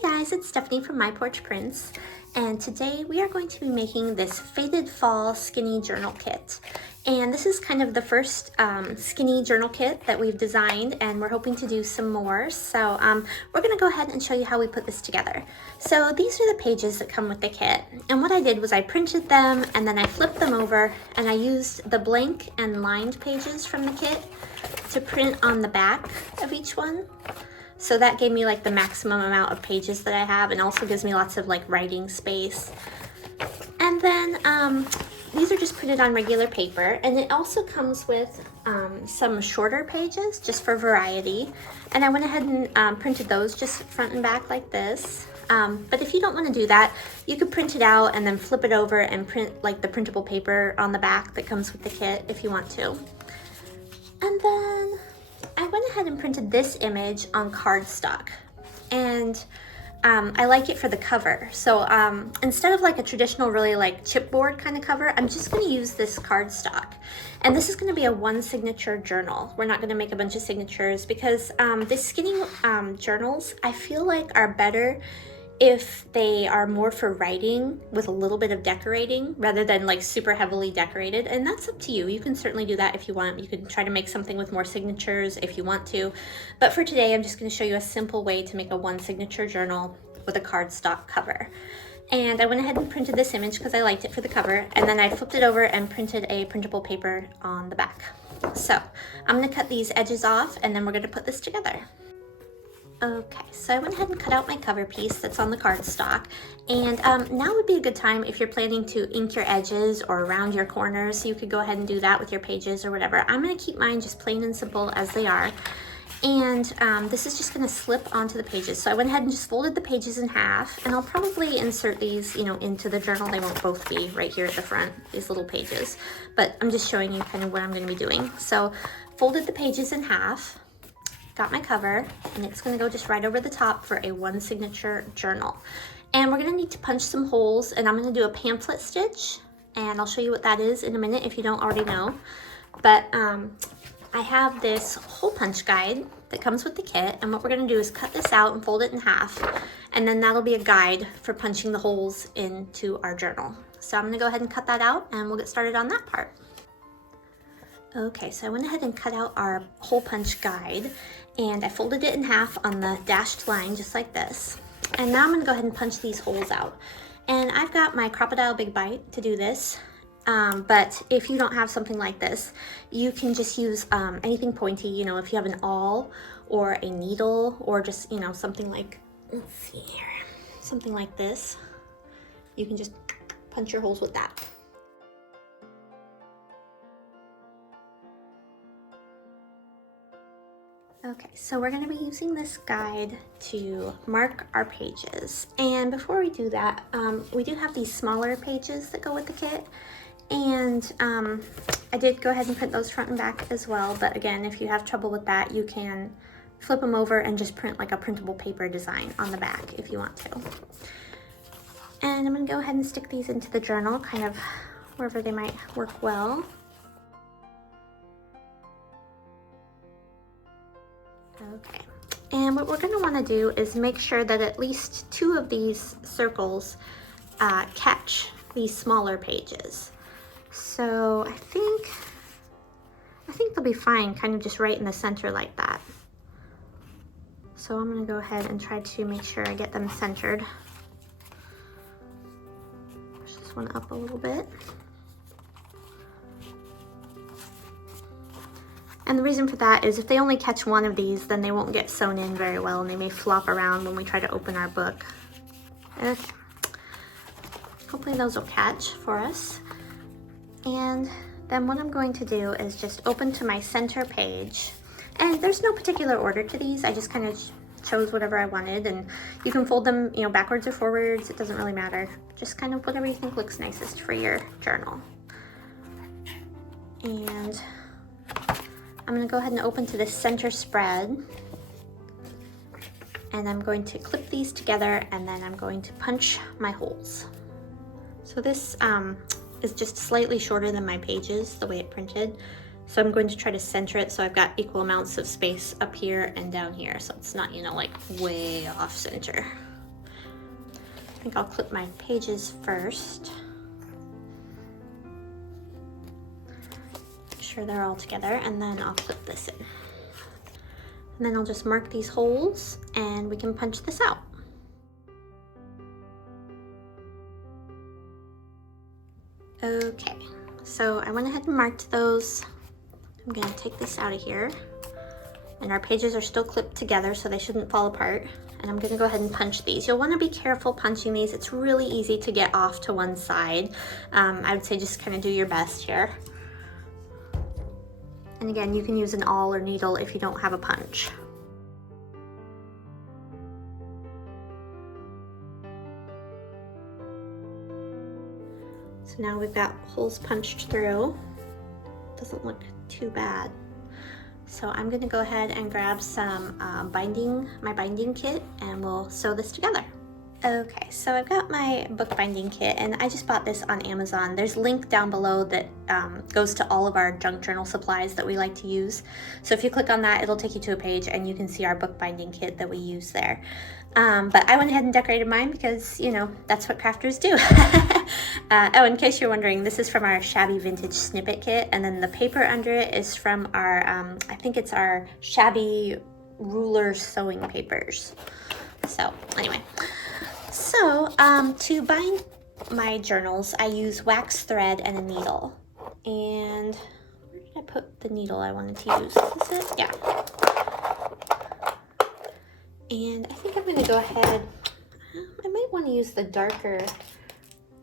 Hey guys, it's Stephanie from My Porch Prints, and today we are going to be making this faded fall skinny journal kit. And this is kind of the first skinny journal kit that we've designed, and we're hoping to do some more. So we're going to go ahead and show you how we put this together. So these are the pages that come with the kit, and what I did was I printed them and then I flipped them over, and I used the blank and lined pages from the kit to print on the back of each one. So that gave me like the maximum amount of pages that I have, and also gives me lots of like writing space. And then these are just printed on regular paper, and it also comes with some shorter pages just for variety. And I went ahead and printed those just front and back like this. But if you don't want to do that, you could print it out and then flip it over and print like the printable paper on the back that comes with the kit if you want to. And then I went ahead and printed this image on cardstock, and I like it for the cover. So instead of like a traditional really like chipboard kind of cover, I'm just going to use this cardstock, and this is going to be a one signature journal. We're not going to make a bunch of signatures because the skinny journals I feel like are better if they are more for writing with a little bit of decorating rather than like super heavily decorated. And that's up to you. You can certainly do that if you want. You can try to make something with more signatures if you want to. But for today, I'm just going to show you a simple way to make a one signature journal with a cardstock cover. And I went ahead and printed this image because I liked it for the cover. And then I flipped it over and printed a printable paper on the back. So I'm going to cut these edges off, and then we're going to put this together. Okay, so I went ahead and cut out my cover piece that's on the cardstock, and now would be a good time if you're planning to ink your edges or round your corners, so you could go ahead and do that with your pages or whatever. I'm going to keep mine just plain and simple as they are, and this is just going to slip onto the pages. So I went ahead and just folded the pages in half, and I'll probably insert these, into the journal. They won't both be right here at the front, these little pages, but I'm just showing you kind of what I'm going to be doing. So folded the pages in half, got my cover, and it's going to go just right over the top for a one signature journal. And we're going to need to punch some holes, and I'm going to do a pamphlet stitch, and I'll show you what that is in a minute if you don't already know. But I have this hole punch guide that comes with the kit, and what we're going to do is cut this out and fold it in half, and then that'll be a guide for punching the holes into our journal. So I'm going to go ahead and cut that out, and we'll get started on that part. Okay, so I went ahead and cut out our hole punch guide, and I folded it in half on the dashed line just like this. And now I'm going to go ahead and punch these holes out. And I've got my Crocodile Big Bite to do this, but if you don't have something like this, you can just use anything pointy, if you have an awl or a needle, or just, something like, let's see here, something like this. You can just punch your holes with that. Okay, so we're going to be using this guide to mark our pages. And before we do that, we do have these smaller pages that go with the kit. And I did go ahead and print those front and back as well. But again, if you have trouble with that, you can flip them over and just print like a printable paper design on the back if you want to. And I'm going to go ahead and stick these into the journal, kind of wherever they might work well. Okay, and what we're going to want to do is make sure that at least two of these circles catch these smaller pages. So I think they'll be fine, kind of just right in the center like that. So I'm going to go ahead and try to make sure I get them centered. Push this one up a little bit. And the reason for that is if they only catch one of these, then they won't get sewn in very well, and they may flop around when we try to open our book. Okay. Hopefully those will catch for us. And then what I'm going to do is just open to my center page. And there's no particular order to these. I just kind of chose whatever I wanted, and you can fold them, backwards or forwards. It doesn't really matter. Just kind of whatever you think looks nicest for your journal. And I'm going to go ahead and open to this center spread, and I'm going to clip these together, and then I'm going to punch my holes. So this is just slightly shorter than my pages, the way it printed. So I'm going to try to center it so I've got equal amounts of space up here and down here, so it's not, like way off center. I think I'll clip my pages first. Make sure they're all together, and then I'll clip this in. And then I'll just mark these holes and we can punch this out. Okay, so I went ahead and marked those. I'm gonna take this out of here. And our pages are still clipped together, so they shouldn't fall apart. And I'm gonna go ahead and punch these. You'll wanna be careful punching these. It's really easy to get off to one side. I would say just kind of do your best here. And again, you can use an awl or needle if you don't have a punch. So now we've got holes punched through. Doesn't look too bad. So I'm gonna go ahead and grab some my binding kit, and we'll sew this together. Okay, so I've got my bookbinding kit, and I just bought this on Amazon. There's a link down below that goes to all of our junk journal supplies that we like to use. So if you click on that, it'll take you to a page and you can see our bookbinding kit that we use there. But I went ahead and decorated mine because, you know, that's what crafters do. Oh, in case you're wondering, this is from our shabby vintage snippet kit, and then the paper under it is from our, I think it's our shabby ruler sewing papers. So anyway. So, to bind my journals, I use wax thread and a needle. And where did I put the needle I wanted to use? Is this it? Yeah. And I think I'm going to go ahead, I might want to use the darker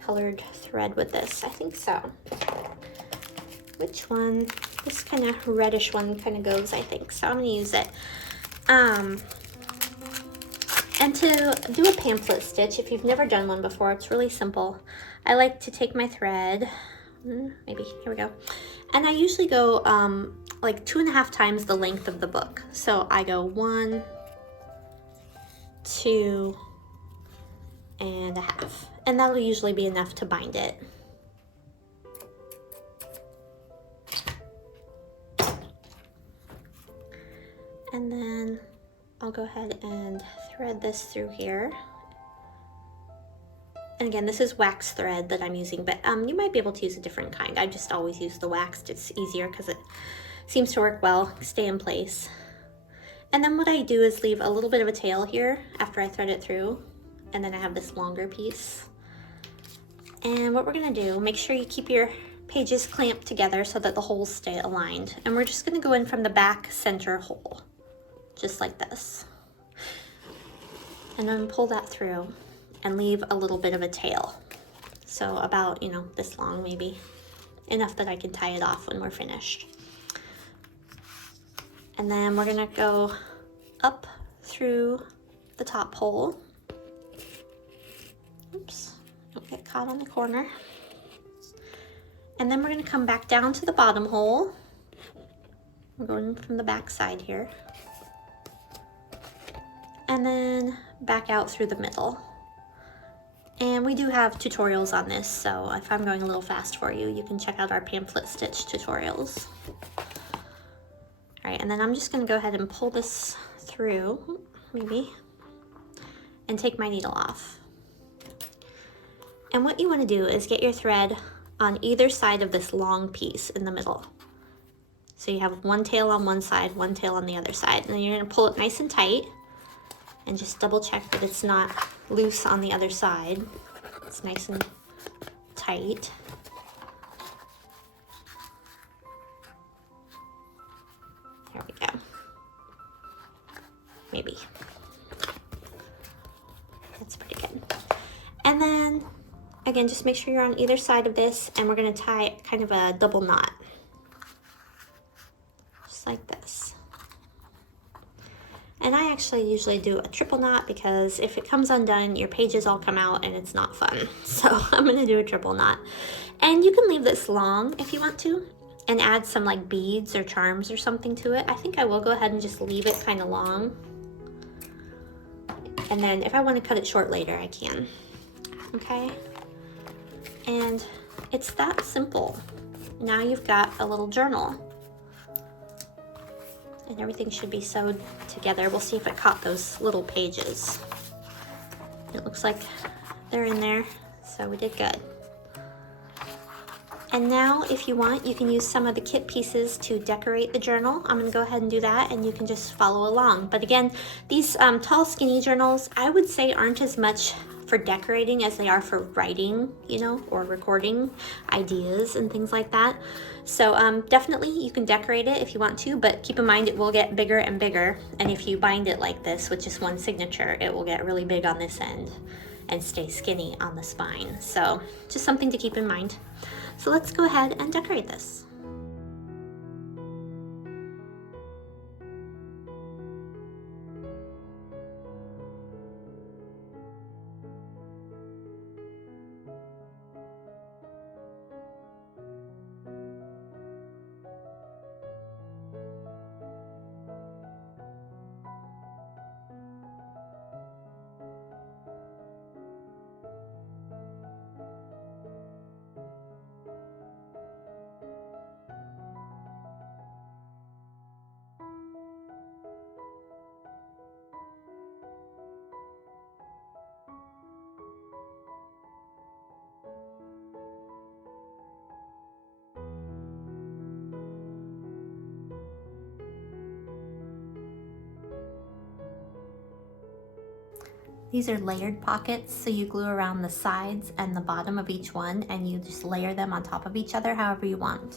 colored thread with this. I think so. Which one? This kind of reddish one kind of goes, I think. So I'm going to use it. And to do a pamphlet stitch, if you've never done one before, it's really simple. I like to take my thread, maybe, here we go. And I usually go like 2.5 times the length of the book. So I go 1, 2, and 1/2. And that'll usually be enough to bind it. And then I'll go ahead and thread this through here. And again, this is wax thread that I'm using, but you might be able to use a different kind. I just always use the waxed. It's easier because it seems to work well, stay in place. And then what I do is leave a little bit of a tail here after I thread it through, and then I have this longer piece. And what we're gonna do, make sure you keep your pages clamped together so that the holes stay aligned. And we're just gonna go in from the back center hole, just like this. And then pull that through and leave a little bit of a tail. So about, you know, this long maybe. Enough that I can tie it off when we're finished. And then we're gonna go up through the top hole. Oops, don't get caught on the corner. And then we're gonna come back down to the bottom hole. We're going from the back side here. And then back out through the middle. And we do have tutorials on this, so if I'm going a little fast for you, you can check out our pamphlet stitch tutorials. All right, and then I'm just gonna go ahead and pull this through, maybe, and take my needle off. And what you wanna do is get your thread on either side of this long piece in the middle. So you have one tail on one side, one tail on the other side, and then you're gonna pull it nice and tight, and just double check that it's not loose on the other side. It's nice and tight. There we go. Maybe. That's pretty good. And then, again, just make sure you're on either side of this, and we're gonna tie kind of a double knot. Just like this. And I actually usually do a triple knot because if it comes undone, your pages all come out and it's not fun. So I'm gonna do a triple knot. And you can leave this long if you want to and add some like beads or charms or something to it. I think I will go ahead and just leave it kind of long. And then if I want to cut it short later, I can. Okay? And it's that simple. Now you've got a little journal. And everything should be sewed together. We'll see if it caught those little pages. It looks like they're in there, so we did good. And now, if you want, you can use some of the kit pieces to decorate the journal. I'm gonna go ahead and do that, and you can just follow along. But again, these tall, skinny journals, I would say aren't as much for decorating as they are for writing, you know, or recording ideas and things like that. So definitely you can decorate it if you want to, but keep in mind it will get bigger and bigger. And if you bind it like this with just one signature, it will get really big on this end and stay skinny on the spine. So just something to keep in mind. So let's go ahead and decorate this. These are layered pockets, so you glue around the sides and the bottom of each one, and you just layer them on top of each other however you want.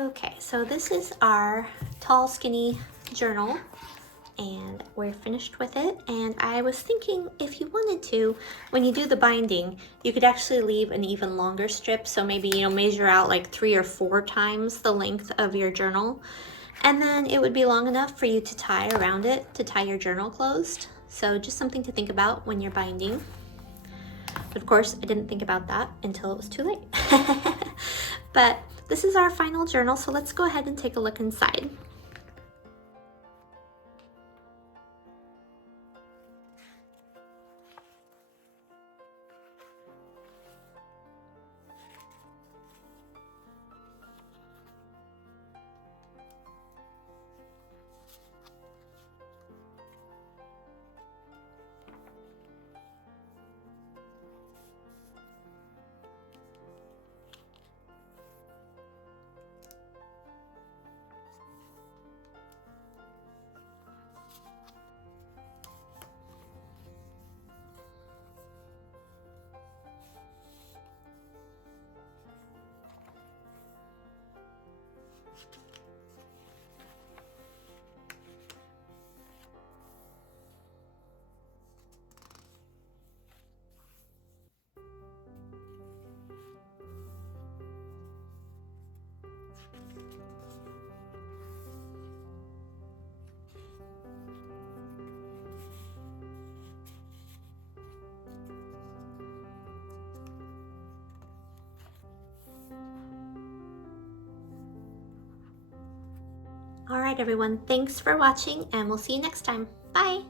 Okay, so this is our tall skinny journal and we're finished with it. And I was thinking if you wanted to, when you do the binding, you could actually leave an even longer strip. So maybe, you know, measure out like 3 or 4 times the length of your journal. And then it would be long enough for you to tie around it to tie your journal closed. So just something to think about when you're binding. But of course, I didn't think about that until it was too late. But this is our final journal, so let's go ahead and take a look inside. All right, everyone, thanks for watching and we'll see you next time. Bye.